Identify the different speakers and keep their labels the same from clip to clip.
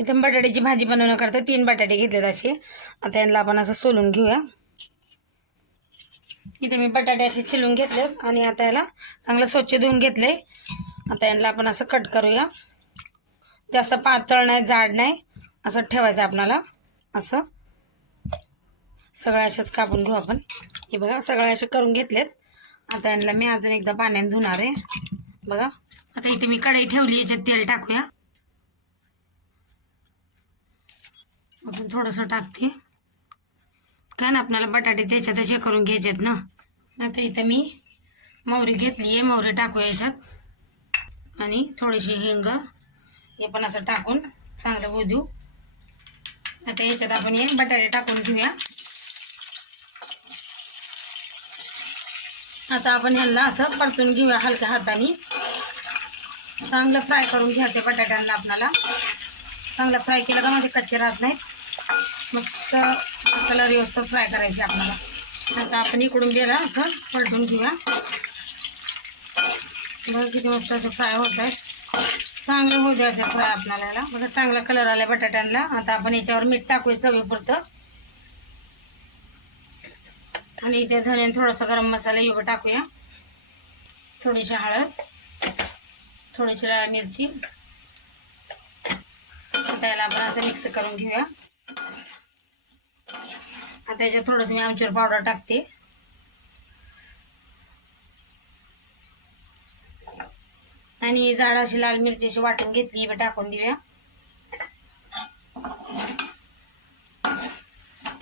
Speaker 1: इथं बटाट्याची भाजी बनवण्याकरता तीन बटाटे घेतलेत असे. आता यांना आपण असं सोलून घेऊया. इथे मी बटाटे असे चिलून घेतले आणि आता याला चांगलं स्वच्छ धुवून घेतले. आता यांना आपण असं कट करूया. जास्त पातळ नाही जाड नाही. असं ठेवायचं आपणाला. असं. सगळ्या असेच कापून घेऊ आपण. हे बघा सगळ्या असे करून घेतलेत. आता यांना मी अजून एकदा पाण्याने धुणार आहे. बघा. आता इथे मी कढई ठेवली याच्यात तेल टाकूया. अजून थोडंसं टाकते. काय ना आपल्याला बटाटे त्याच्यात हे करून घ्यायचेत ना. आता इथं मी मोहरी घेतली आहे. मोहरी टाकू याच्यात. आणि थोडीशी हिंग. हे पण असं टाकून चांगलं होऊ देऊ. आता याच्यात आपण हे बटाटे टाकून घेऊया. आता आपण ह्यांना असं परतून घेऊया हलक्या हाताने. चांगलं फ्राय करून घ्या ते बटाट्यांना आपल्याला चांगला फ्राय केला का माझे कच्चे राहत नाहीत. मस्त कलर व्यवस्थित फ्राय करायचे आपल्याला. आता आपण इकडून गेला असं पलटून घेऊया. बघा किती मस्त असं फ्राय होत आहे. चांगलं होऊ द्यायचं फ्राय आपल्याला. याला बघा चांगला कलर आला बटाट्यांना. आता आपण याच्यावर मीठ टाकूया चवीपुरतं. आणि इथे धने थोडासा गरम मसाला एवढं टाकूया. थोडीशी हळद थोडीशी लाल मिरची. आता याला आपण असं मिक्स करून घेऊया. आता याच्यात थोडंसं मी आमचूर पावडर टाकते. आणि जाड अशी लाल मिरची अशी वाटून घेतली मी टाकून देऊया.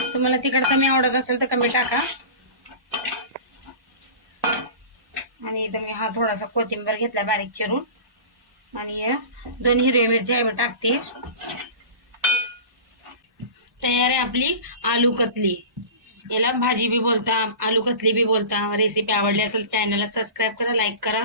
Speaker 1: तुम्हाला तिकड कमी आवडत असेल तर कमी टाका. आणि इथं मी हा थोडासा कोथिंबीर घेतला बारीक चिरून. आणि दोन हिरव्या मिरच्या टाकते. तयार आहे आपली आलू कतली. याला भाजी बी बोलता आलू कतली बी बोलता. रेसिपी आवडली असेल चॅनलला सबस्क्राईब करा लाईक करा.